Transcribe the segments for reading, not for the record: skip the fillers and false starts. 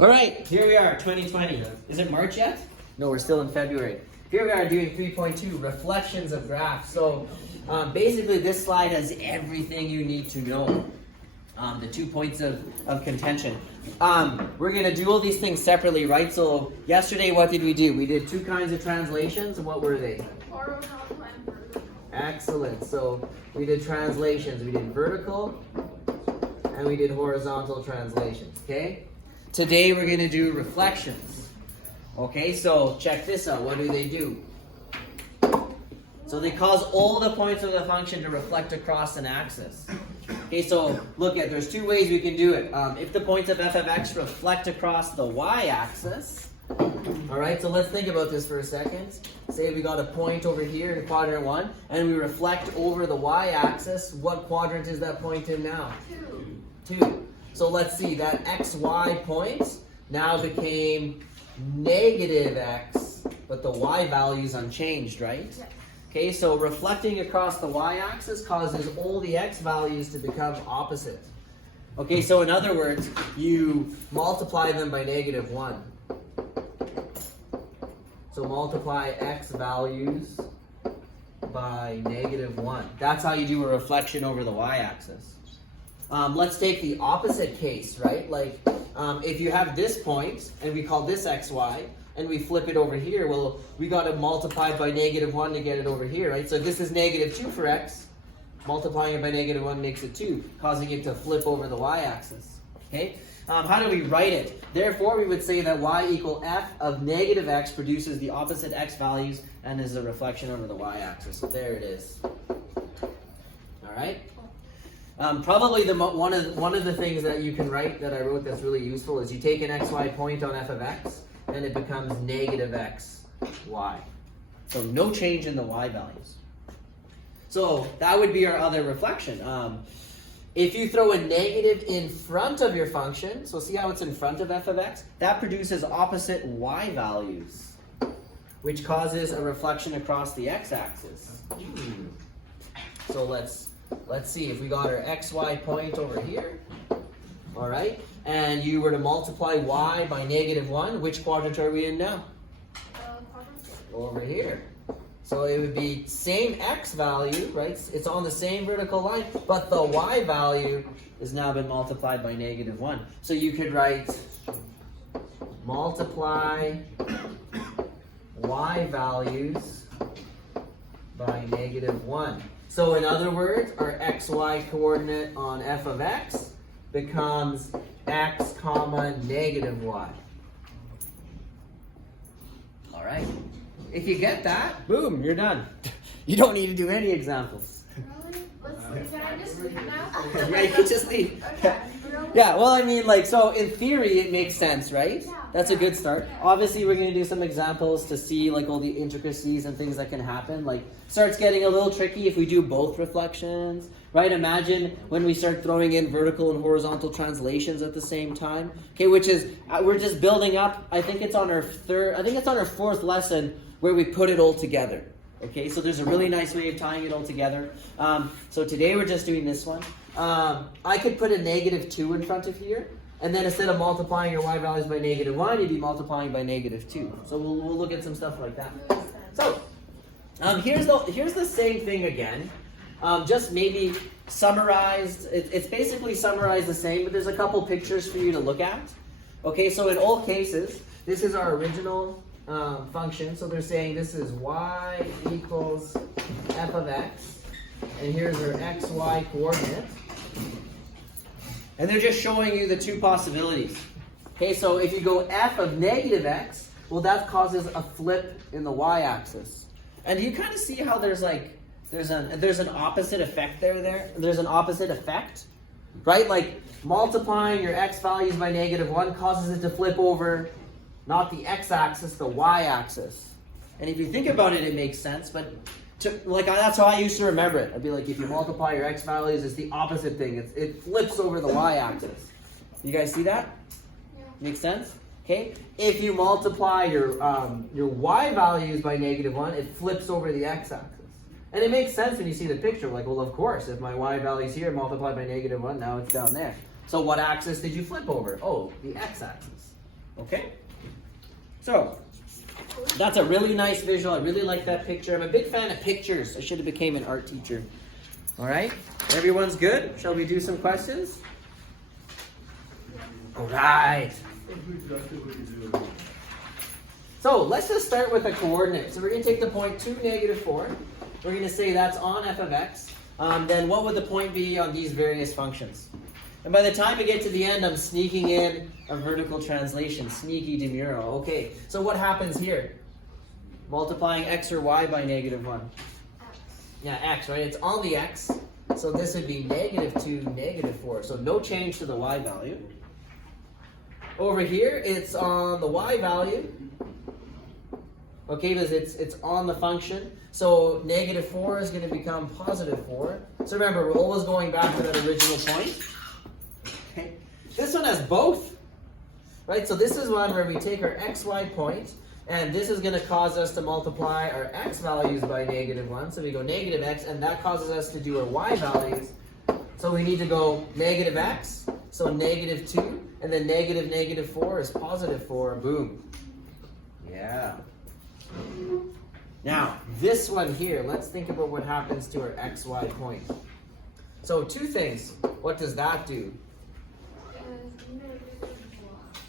All right, here we are, 2020. Is it March yet? No, we're still in February. Here we are doing 3.2, reflections of graphs. So basically this slide has everything you need to know. The 2 points of contention. We're going to do all these things separately, right? So yesterday, what did we do? We did two kinds of translations. What were they? Horizontal and vertical. Excellent. So we did translations. We did vertical and we did horizontal translations, okay? Today we're going to do reflections. Okay, so check this out. What do? So they cause all the points of the function to reflect across an axis. Okay, so look at, there's two ways we can do it. If the points of f of x reflect across the y-axis, all right, so let's think about this for a second. Say we got a point over here in quadrant 1, and we reflect over the y-axis. What quadrant is that point in now? 2. So let's see, that xy point now became negative x, but the y value is unchanged, right? Yeah. Okay, so reflecting across the y-axis causes all the x values to become opposite. Okay, so in other words, you multiply them by -1. So multiply x values by -1. That's how you do a reflection over the y-axis. Let's take the opposite case, right? Like if you have this point and we call this xy and we flip it over here, well, we got to multiply by -1 to get it over here, right? So this is -2 for x. Multiplying it by -1 makes it 2, causing it to flip over the y-axis. Okay? How do we write it? Therefore, we would say that y equal f of -x produces the opposite x values and is a reflection over the y-axis. So there it is. All right? Probably one of the things that you can write that I wrote that's really useful is you take an xy point on f of x and it becomes -xy. So no change in the y values. So that would be our other reflection. If you throw a negative in front of your function, so see how it's in front of f of x? That produces opposite y values, which causes a reflection across the x-axis. So let's see, if we got our xy point over here, all right, and you were to multiply y by -1, which quadrant are we in now? Over here. So it would be same x value, right? It's on the same vertical line, but the y value has now been multiplied by -1. So you could write multiply y values by -1. So in other words, our xy coordinate on f of x becomes x comma -y. All right. If you get that, boom, you're done. You don't need to do any examples. Really? Can I just leave now? Yeah, you can just leave. Okay. Yeah, well, I mean, like, so in theory, it makes sense, right? Yeah. That's a good start. Obviously, we're going to do some examples to see, like, all the intricacies and things that can happen. Like, starts getting a little tricky if we do both reflections, right? Imagine when we start throwing in vertical and horizontal translations at the same time. Okay, which is, we're just building up. I think it's on our fourth lesson where we put it all together. Okay, so there's a really nice way of tying it all together. So today we're just doing this one. I could put a -2 in front of here, and then instead of multiplying your y values by -1, you'd be multiplying by -2. So we'll look at some stuff like that. So here's the same thing again, just maybe summarized. It's basically summarized the same, but there's a couple pictures for you to look at. Okay, so in all cases, this is our original function. So they're saying this is y equals f of x, and here's our xy coordinate. And they're just showing you the two possibilities. Okay, so if you go f of -x, well, that causes a flip in the y-axis. And you kind of see how there's an opposite effect there. There's an opposite effect, right? Like multiplying your x values by -1 causes it to flip over not the x-axis, the y-axis. And if you think about it, it makes sense, but that's how I used to remember it. I'd be like, if you multiply your x values, it's the opposite thing. It flips over the y-axis. You guys see that? Yeah. Makes sense? Okay. If you multiply your y values by -1, it flips over the x-axis. And it makes sense when you see the picture. Like, well, of course, if my y value's here multiplied by -1, now it's down there. So what axis did you flip over? Oh, the x-axis. Okay? So, that's a really nice visual. I really like that picture. I'm a big fan of pictures. I should have became an art teacher. All right? Everyone's good? Shall we do some questions? All right. So let's just start with a coordinate. So we're going to take the point 2, -4. We're going to say that's on f of x. Then what would the point be on these various functions? And by the time we get to the end, I'm sneaking in a vertical translation. Sneaky demuro. Okay, so what happens here? Multiplying x or y by -1. Yeah, x, right? It's on the x. So this would be -2, -4. So no change to the y value. Over here, it's on the y value. Okay, because it's on the function. So -4 is going to become +4. So remember, we're always going back to that original point. Okay. This one has both. Right? So this is one where we take our xy point, and this is going to cause us to multiply our x values by -1. So we go -x, and that causes us to do our y values. So we need to go -x, so -2, and then -4 is +4. Boom. Yeah. Now, this one here, let's think about what happens to our xy point. So two things. What does that do?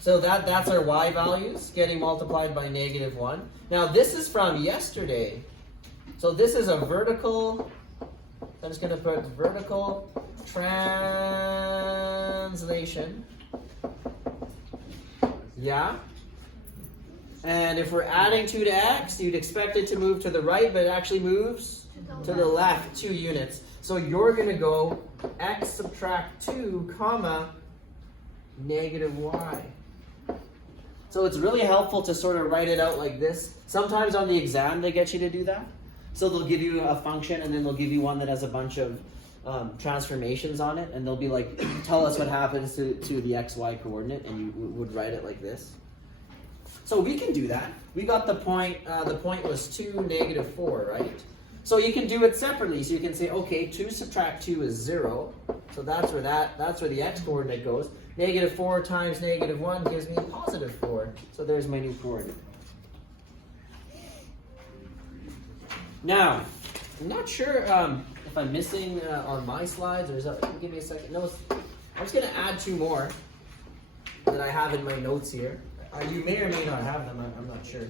So that's our y values getting multiplied by -1. Now this is from yesterday. So this is a vertical, I'm just going to put vertical translation. Yeah? And if we're adding 2 to x, you'd expect it to move to the right, but it actually moves to the left 2 units. So you're going to go x subtract 2, comma, -y. So it's really helpful to sort of write it out like this. Sometimes on the exam they get you to do that. So they'll give you a function and then they'll give you one that has a bunch of transformations on it, and they'll be like, tell us what happens to the xy coordinate, and you would write it like this. So we can do that. We got the point was 2, -4, right? So you can do it separately. So you can say, okay, 2 subtract 2 is 0. So that's where the x coordinate goes. -4 times -1 gives me a +4. So there's my new coordinate. Now, I'm not sure if I'm missing on my slides, or is that, give me a second. No, I'm just going to add 2 more that I have in my notes here. You may or may not have them, I'm not sure.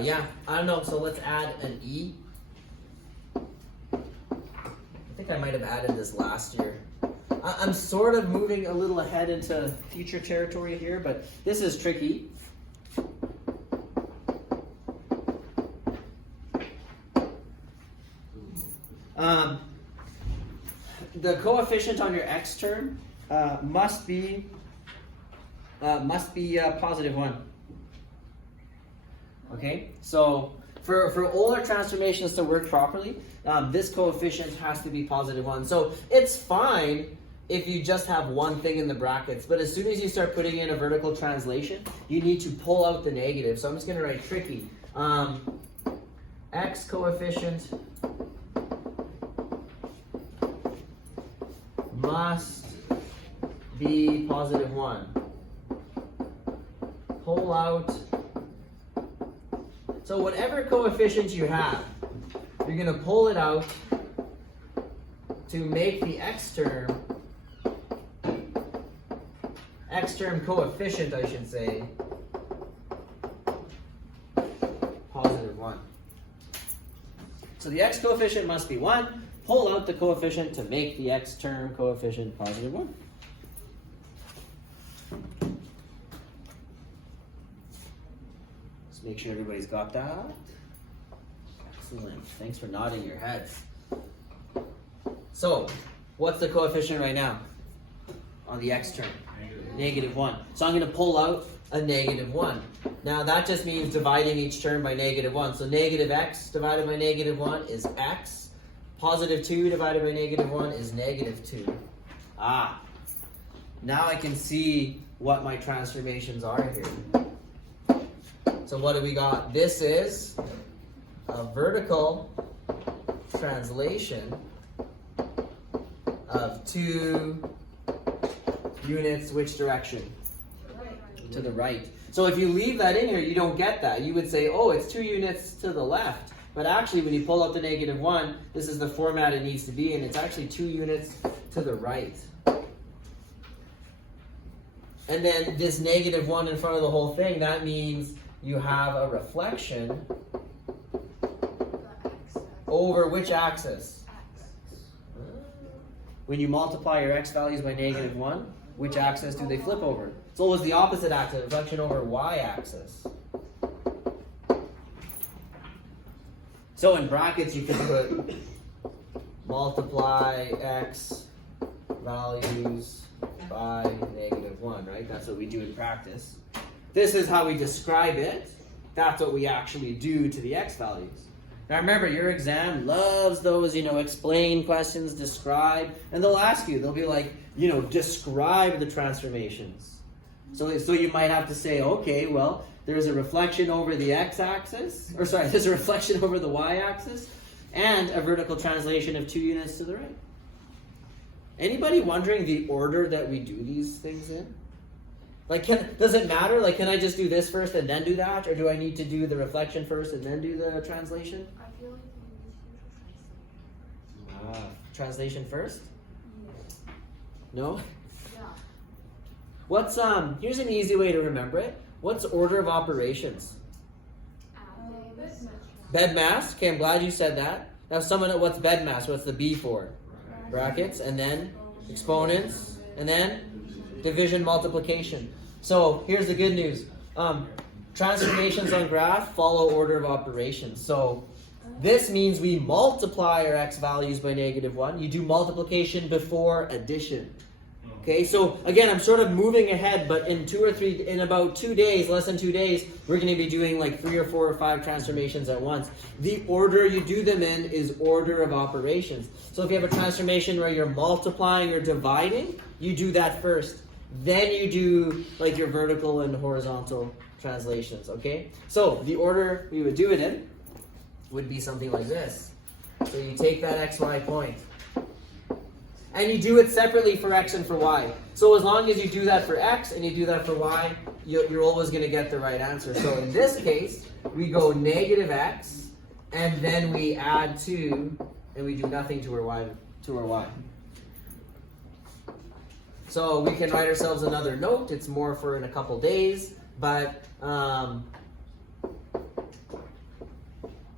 Yeah, I don't know, so let's add an E. I think I might have added this last year. I'm sort of moving a little ahead into future territory here, but this is tricky. The coefficient on your x term must be +1. Okay, so for Euler transformations to work properly, this coefficient has to be +1. So it's fine if you just have one thing in the brackets, but as soon as you start putting in a vertical translation, you need to pull out the negative. So I'm just going to write tricky. X coefficient must be +1. Pull out. So whatever coefficient you have, you're going to pull it out to make the x term coefficient, I should say, +1. So the x coefficient must be 1. Pull out the coefficient to make the x term coefficient +1. Let's make sure everybody's got that. Excellent. Thanks for nodding your heads. So, what's the coefficient right now on the x term? -1. So I'm going to pull out a -1. Now that just means dividing each term by -1. So -x divided by -1 is x. +2 divided by -1 is -2. Ah, now I can see what my transformations are here. So what do we got? This is a vertical translation of 2 units which direction? To the right. So if you leave that in here, you don't get that. You would say, oh, it's 2 units to the left. But actually, when you pull out the -1, this is the format it needs to be, and it's actually 2 units to the right. And then this -1 in front of the whole thing, that means you have a reflection over which axis? When you multiply your x values by -1, which axis do they flip over? It's always the opposite axis, reflection over y-axis. So in brackets, you can put multiply x values by -1, right? That's what we do in practice. This is how we describe it. That's what we actually do to the x values. Now remember, your exam loves those, explain questions, describe, and they'll ask you, they'll be like, describe the transformations. So you might have to say, okay, well, there's a reflection over the x-axis, there's a reflection over the y-axis, and a vertical translation of 2 units to the right. Anybody wondering the order that we do these things in? Does it matter? Can I just do this first and then do that? Or do I need to do the reflection first and then do the translation? I feel like you need to Translation first? Yes. No? Yeah. What's, here's an easy way to remember it. What's order of operations? Bed mass. Okay, I'm glad you said that. Now what's bed mass? What's the B for? Brackets, and then exponents, and then division, multiplication. So here's the good news. Transformations on graph follow order of operations. So this means we multiply our x values by -1. You do multiplication before addition. Okay, so again, I'm sort of moving ahead, but in about 2 days, less than 2 days, we're going to be doing like 3 or 4 or 5 transformations at once. The order you do them in is order of operations. So if you have a transformation where you're multiplying or dividing, you do that first. Then you do like your vertical and horizontal translations, okay? So the order we would do it in would be something like this. So you take that xy point, and you do it separately for x and for y. So as long as you do that for x and you do that for y, you're always going to get the right answer. So in this case, we go -x, and then we add 2, and we do nothing to our y. So we can write ourselves another note. It's more for in a couple days, but I'm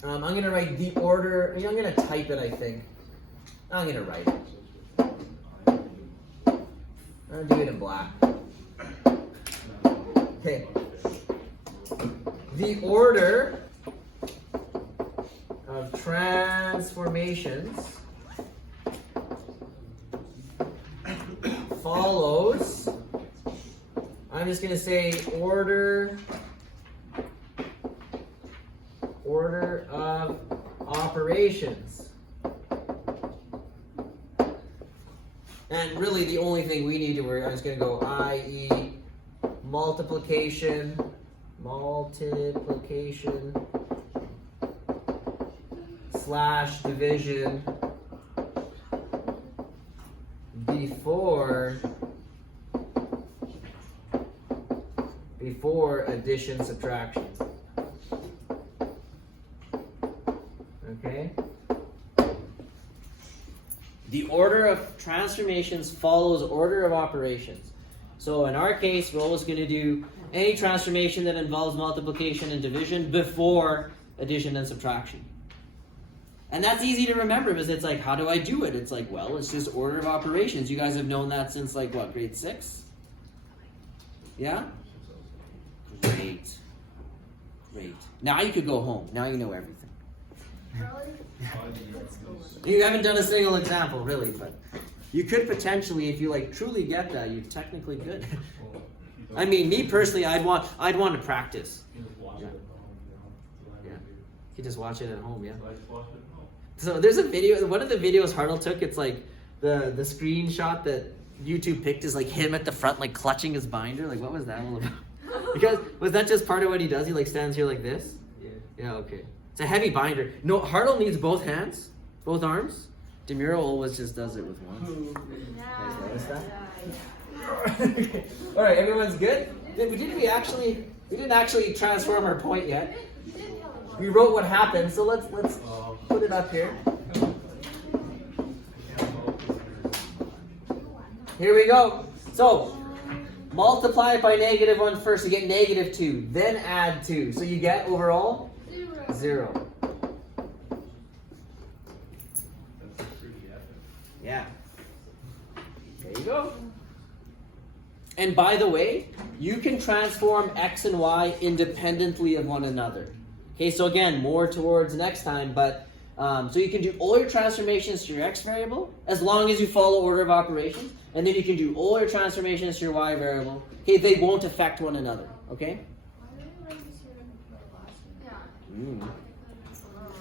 going to write the order. I'm going to type it, I think. I'm going to write it. I'm going to do it in black. Okay. The order of transformations follows, I'm just going to say order of operations. And really the only thing we need to worry, I'm just going to go i.e. multiplication / division before addition subtraction. Okay? The order of transformations follows order of operations. So in our case, we're always going to do any transformation that involves multiplication and division before addition and subtraction. And that's easy to remember because it's like, how do I do it? It's like, well, it's just order of operations. You guys have known that since like what, grade 6? Yeah? Great. Now you could go home. Now you know everything. You haven't done a single example, really, but you could potentially, if you like truly get that, you technically could. I mean, me personally, I'd want to practice. Yeah. You just watch it at home, yeah. So there's a video. One of the videos Hartle took. It's like the screenshot that YouTube picked is like him at the front, like clutching his binder. Like, what was that all about? Because was that just part of what he does? He like stands here like this. Yeah. Yeah. Okay. It's a heavy binder. No, Hartle needs both hands, both arms, Demuro always just does it with one. You guys notice that? All right, everyone's good. We didn't actually transform our point yet. We wrote what happened, so let's put it up here. Here we go. So multiply it by -1 first to get -2, then add 2. So you get overall 0. Yeah. There you go. And by the way, you can transform x and y independently of one another. Okay, so again, more towards next time, but so you can do all your transformations to your x variable as long as you follow order of operations, and then you can do all your transformations to your y variable. Okay, they won't affect one another. Okay.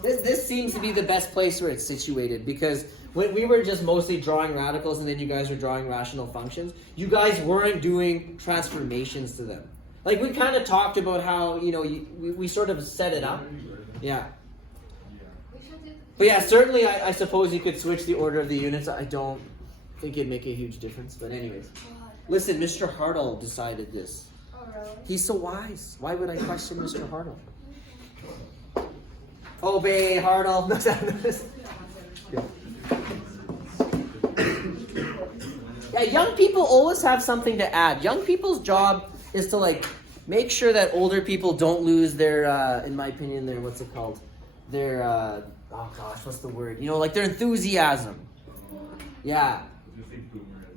This seems to be the best place where it's situated, because when we were just mostly drawing radicals and then you guys were drawing rational functions, you guys weren't doing transformations to them. Like we kind of talked about how, we sort of set it up. Yeah. But yeah, certainly I suppose you could switch the order of the units. I don't think it'd make a huge difference. But anyways, listen, Mr. Hartle decided this. Oh, really? He's so wise. Why would I question Mr. Hartle? Obey, Hartle. Yeah, young people always have something to add. Young people's job is to make sure that older people don't lose their, in my opinion, their, what's it called? Their, oh gosh, what's the word? Their enthusiasm. Yeah.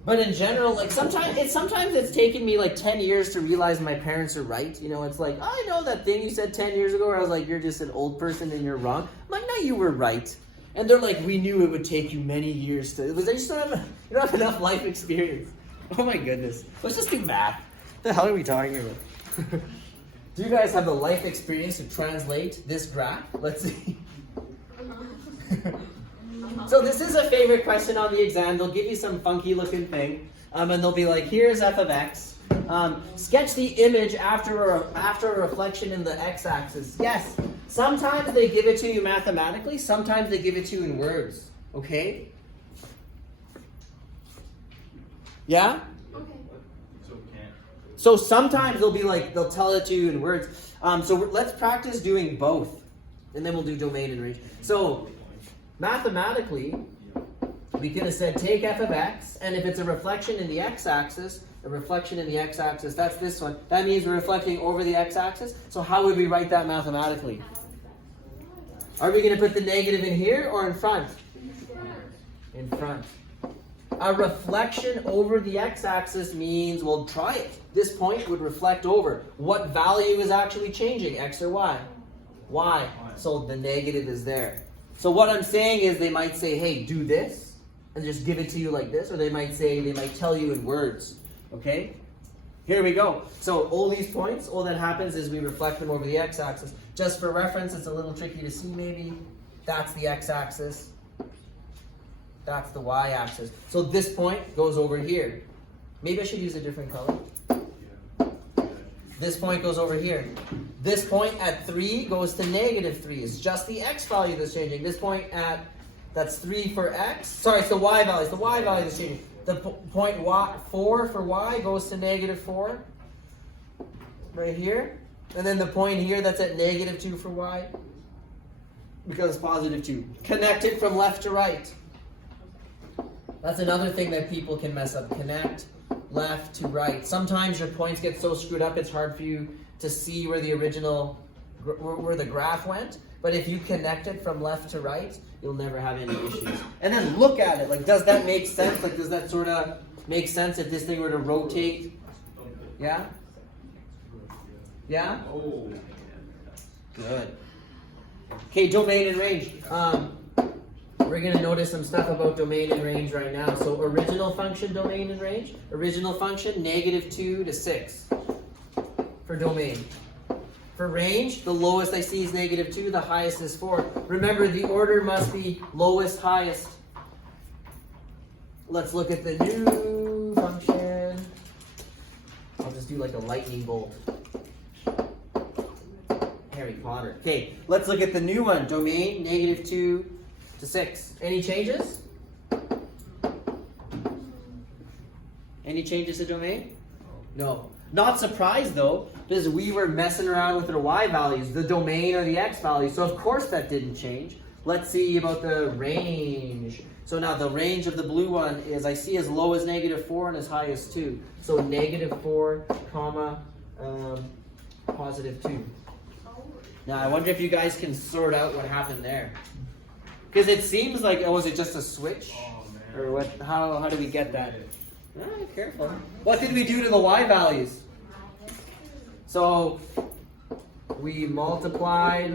But in general, sometimes it's taken me 10 years to realize my parents are right. It's like, I know that thing you said 10 years ago where I was like, you're just an old person and you're wrong. I'm like, no, you were right. And they're like, we knew it would take you many years to. It was, you don't have enough life experience. Oh my goodness. Let's just do math. What the hell are we talking about? Do you guys have the life experience to translate this graph? Let's see. So this is a favorite question on the exam. They'll give you some funky looking thing, and they'll be like, here's f of x. Sketch the image after a reflection in the x-axis. Yes, sometimes they give it to you mathematically, sometimes they give it to you in words. Okay? Yeah? Okay. So sometimes they'll tell it to you in words. So let's practice doing both, and then we'll do domain and range. So mathematically, we could have said take f of x, and if it's a reflection in the x-axis, that's this one. That means we're reflecting over the x-axis. So how would we write that mathematically? Are we going to put the negative in here or in front? In front. A reflection over the x-axis means, well, try it. This point would reflect over. What value is actually changing, x or y? Y. So the negative is there. So what I'm saying is they might say, hey, do this, and just give it to you like this, or they might tell you in words. Okay? Here we go. So all these points, all that happens is we reflect them over the x-axis. Just for reference, it's a little tricky to see maybe. That's the x-axis. That's the y-axis. So this point goes over here. Maybe I should use a different color. This point goes over here. This point at 3 goes to -3. It's just the x value that's changing. This point that's 3 for x. Sorry, it's the y value. It's the y value that's changing. The point 4 for y goes to -4. Right here. And then the point here that's at -2 for y becomes +2. Connect it from left to right. That's another thing that people can mess up. Connect left to right. Sometimes your points get so screwed up it's hard for you to see where the graph went. But if you connect it from left to right, you'll never have any issues. And then look at it. Does that make sense? Does that sort of make sense if this thing were to rotate? Yeah? Yeah? Good. Okay, domain and range. We're going to notice some stuff about domain and range right now. So original function, domain and range. Original function, -2 to 6 for domain. For range, the lowest I see is -2, the highest is 4. Remember, the order must be lowest, highest. Let's look at the new function. I'll just do a lightning bolt. Harry Potter. Okay, let's look at the new one. Domain, -2 to 6. Any changes? Any changes to domain? No. Not surprised though, because we were messing around with the y values, the domain or the x values, so of course that didn't change. Let's see about the range. So now the range of the blue one is, I see as low as -4 and as high as 2. So -4, comma, +2. Now I wonder if you guys can sort out what happened there. Because it seems like, was it just a switch? Or what? How do we get that? Careful. What did we do to the y values? So we multiplied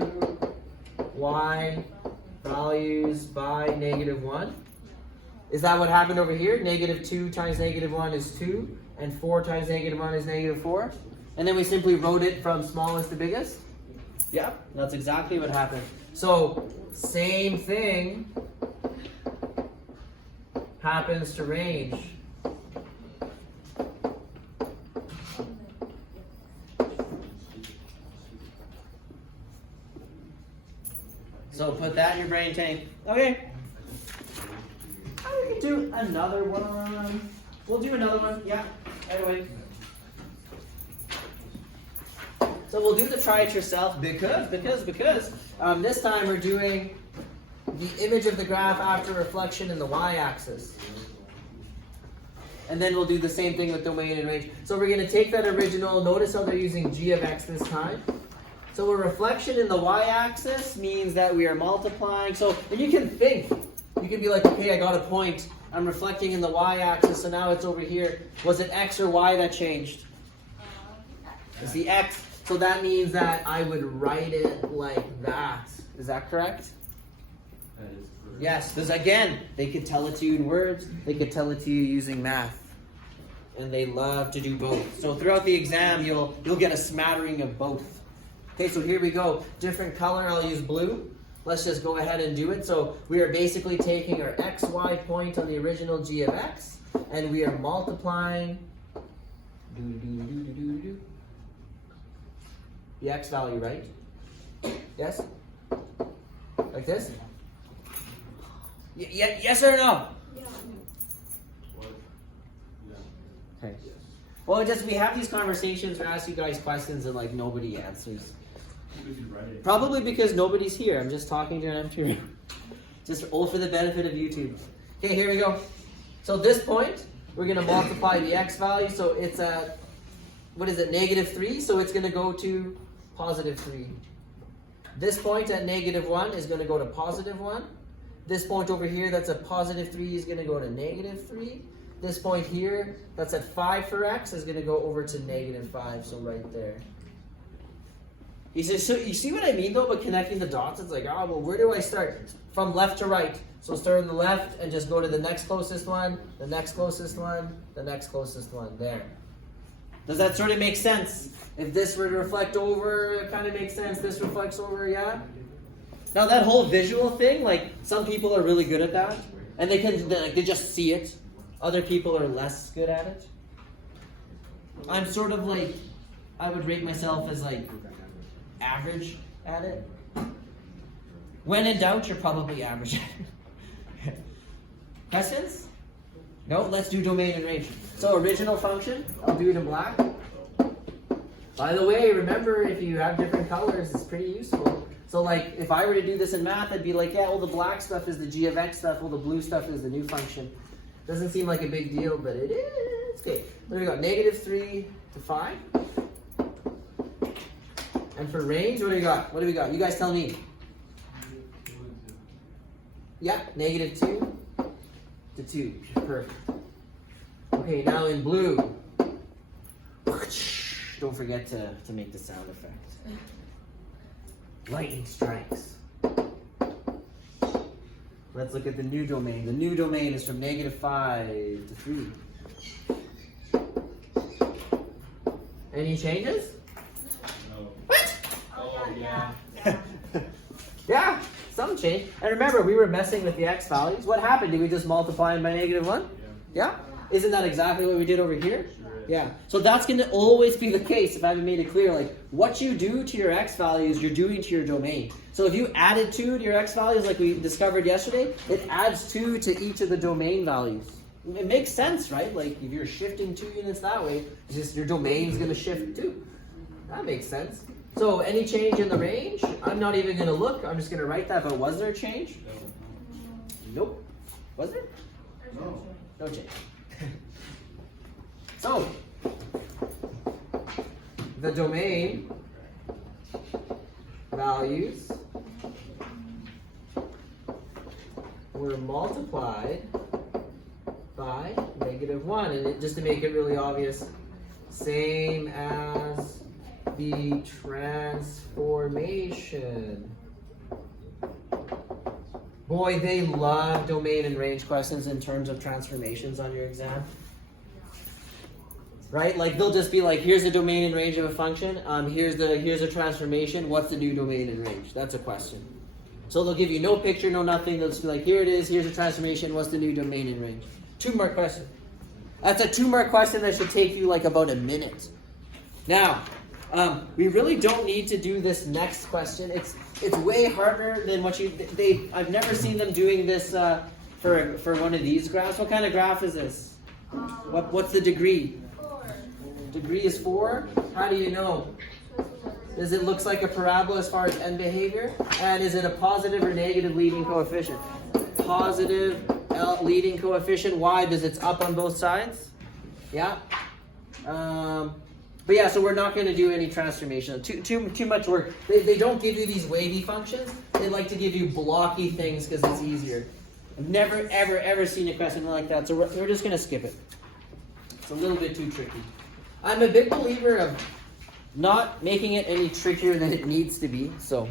y values by -1. Is that what happened over here? -2 times -1 is 2, and 4 times -1 is -4. And then we simply wrote it from smallest to biggest? Yeah, that's exactly what happened. So same thing happens to range. So put that in your brain tank. Okay. We can do another one. We'll do another one. Yeah, right away. So we'll do the try it yourself because this time we're doing the image of the graph after reflection in the y-axis. And then we'll do the same thing with domain and range. So we're going to take that original. Notice how they're using g of x this time. So a reflection in the y-axis means that we are multiplying. So, and you can think. You can be like, okay, I got a point. I'm reflecting in the y-axis, so now it's over here. Was it x or y that changed? It's the x. So that means that I would write it like that. Is that correct? That is correct. Yes, because again, they could tell it to you in words. They could tell it to you using math. And they love to do both. So throughout the exam, you'll get a smattering of both. Okay, so here we go. Different color, I'll use blue. Let's just go ahead and do it. So we are basically taking our xy point on the original g of x, and we are multiplying the x value, right? Yes? Like this? Yes or no? What? Yeah. Okay. Well, we have these conversations, we ask you guys questions, and like nobody answers. Did you write it? Probably because nobody's here. I'm just talking to an empty room. Just all for the benefit of YouTube. Okay, here we go. So this point, we're going to multiply the x value. So it's at, what is it, -3. So it's going to go to +3. This point at -1 is going to go to +1. This point over here that's at +3 is going to go to -3. This point here that's at 5 for x is going to go over to -5. So right there. He says, so you see what I mean though, but connecting the dots, it's like, oh, well, where do I start? From left to right. So start on the left and just go to the next closest one, the next closest one, the next closest one. There. Does that sort of make sense? If this were to reflect over, it kind of makes sense. This reflects over, yeah? Now that whole visual thing, like some people are really good at that. And they just see it. Other people are less good at it. I'm sort of like, I would rate myself as like, average at it. When in doubt, you're probably average at it. Questions? No? Let's do domain and range. So original function, I'll do it in black. By the way, remember if you have different colors, it's pretty useful. So like if I were to do this in math, I'd be like, yeah, well the black stuff is the g of x stuff, well the blue stuff is the new function. Doesn't seem like a big deal, but it is. Okay, there we go, -3 to 5. And for range, what do we got? What do we got? You guys tell me. Yeah, -2 to 2. Perfect. Okay, now in blue. Don't forget to make the sound effect. Lightning strikes. Let's look at the new domain. The new domain is from -5 to 3. Any changes? No. What? Oh, yeah. Yeah, some change. And remember, we were messing with the x values. What happened? Did we just multiply them by -1? Yeah? Isn't that exactly what we did over here? Sure is. Yeah. So that's going to always be the case if I haven't made it clear. Like, what you do to your x values, you're doing to your domain. So if you added 2 to your x values like we discovered yesterday, it adds 2 to each of the domain values. It makes sense, right? Like if you're shifting 2 units that way, it's just your domain's gonna shift too. That makes sense. So any change in the range, I'm not even gonna look, I'm just gonna write that, but was there a change? Nope. Was there? No. No change. So, the domain values were multiplied by -1, and just to make it really obvious, same as the transformation. Boy, they love domain and range questions in terms of transformations on your exam. Right? Like they'll just be like, here's the domain and range of a function. Here's a transformation. What's the new domain and range? That's a question. So they'll give you no picture, no nothing. They'll just be like, here it is. Here's a transformation. What's the new domain and range? 2-mark question. That's a 2-mark question that should take you like about a minute. Now, we really don't need to do this next question. It's way harder than what I've never seen them doing this for one of these graphs. What kind of graph is this? What's the degree? 4. Degree is 4. How do you know? Does it look like a parabola as far as end behavior? And is it a positive or negative leading coefficient? Positive leading coefficient. Why? Because it's up on both sides. Yeah. But yeah, so we're not going to do any transformation. Too much work. They don't give you these wavy functions. They like to give you blocky things because it's easier. I've never, ever seen a question like that, so we're just going to skip it. It's a little bit too tricky. I'm a big believer of not making it any trickier than it needs to be. So,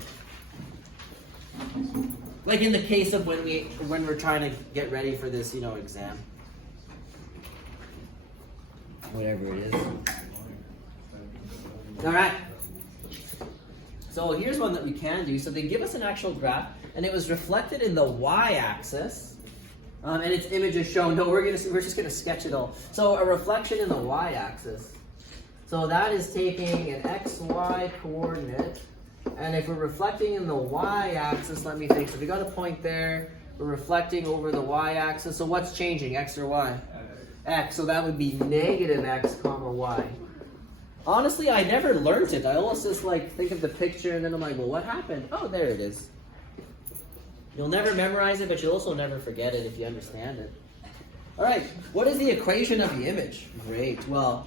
like in the case of when we're trying to get ready for this, exam, whatever it is. All right. So here's one that we can do. So they give us an actual graph, and it was reflected in the y-axis, and its image is shown. No, we're just gonna sketch it all. So a reflection in the y-axis. So that is taking an xy coordinate, and if we're reflecting in the y-axis, let me think. So we got a point there. We're reflecting over the y-axis. So what's changing, x or y? X. So that would be negative x comma y. Honestly, I never learned it. I always just think of the picture, and then I'm like, well, what happened? Oh, there it is. You'll never memorize it, but you'll also never forget it if you understand it. All right, what is the equation of the image? Great. Well,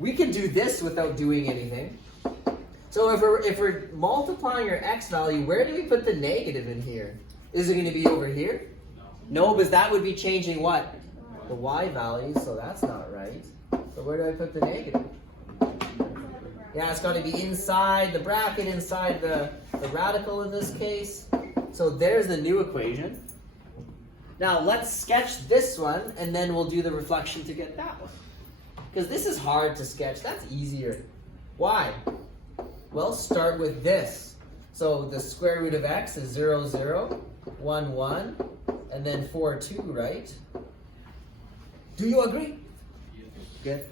we can do this without doing anything. So if we're multiplying our x value, where do we put the negative in here? Is it going to be over here? No, because that would be changing what? The y value, so that's not right. So where do I put the negative? Yeah, it's got to be inside the bracket, inside the radical in this case. So there's the new equation. Now let's sketch this one, and then we'll do the reflection to get that one. Because this is hard to sketch. That's easier. Why? Well, start with this. So the square root of x is 0, 0, 1, 1, and then 4, 2, right? Do you agree? Good.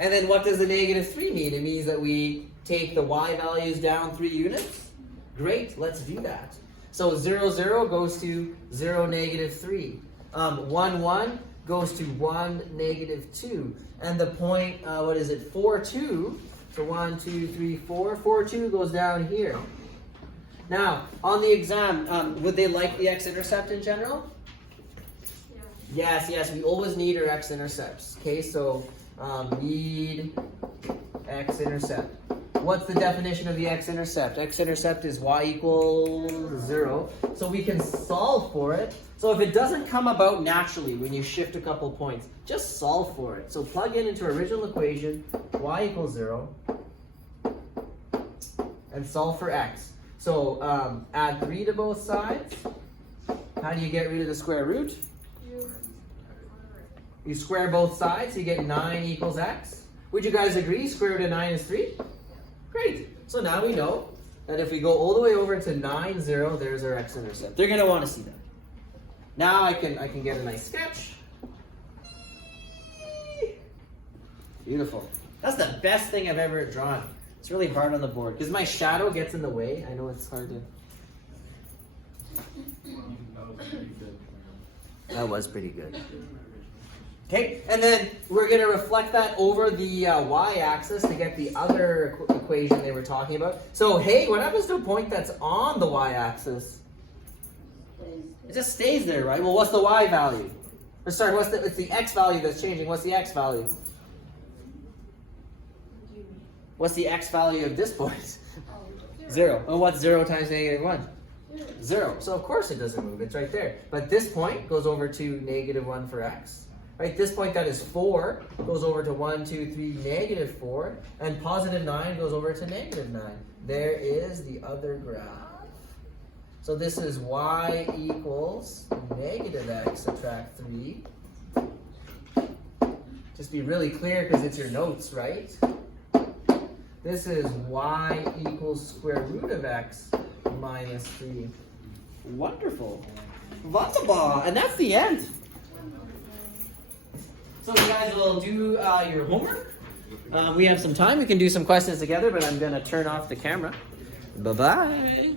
And then what does the negative 3 mean? It means that we take the y values down 3 units. Great, let's do that. So 0, 0 goes to 0, negative 3. 1, 1 goes to 1, negative 2. And the point, 4, 2. So 1, 2, 3, 4. 4, 2 goes down here. Now, on the exam, would they like the x-intercept in general? Yeah. Yes, we always need our x-intercepts. Okay, so need x-intercept. What's the definition of the x-intercept? X-intercept is y equals 0. So we can solve for it. So if it doesn't come about naturally when you shift a couple points, just solve for it. So plug it into original equation, y equals 0, and solve for x. So add 3 to both sides. How do you get rid of the square root? You square both sides, you get 9 equals x. Would you guys agree square root of 9 is 3? Great. So now we know that if we go all the way over to 9, 0, there's our x-intercept. They're going to want to see that. Now I can get a nice sketch. Beautiful. That's the best thing I've ever drawn. It's really hard on the board because my shadow gets in the way. I know it's hard to... That was pretty good. Okay, and then we're going to reflect that over the y-axis to get the other equation they were talking about. So, hey, what happens to a point that's on the y-axis? It just stays there, right? Well, what's the y value? Or sorry, it's the x value that's changing. What's the x value? What's the x value of this point? 0. And what's 0 times negative 1? 0. So of course it doesn't move. It's right there. But this point goes over to negative 1 for x. Right? This point that is 4 goes over to 1, 2, 3, negative 4. And positive 9 goes over to negative 9. There is the other graph. So this is y equals negative x subtract 3. Just be really clear because it's your notes, right? This is y equals square root of x minus 3. Wonderful. Wunderbar. And that's the end. So you guys will do your homework. We have some time. We can do some questions together, but I'm going to turn off the camera. Bye-bye.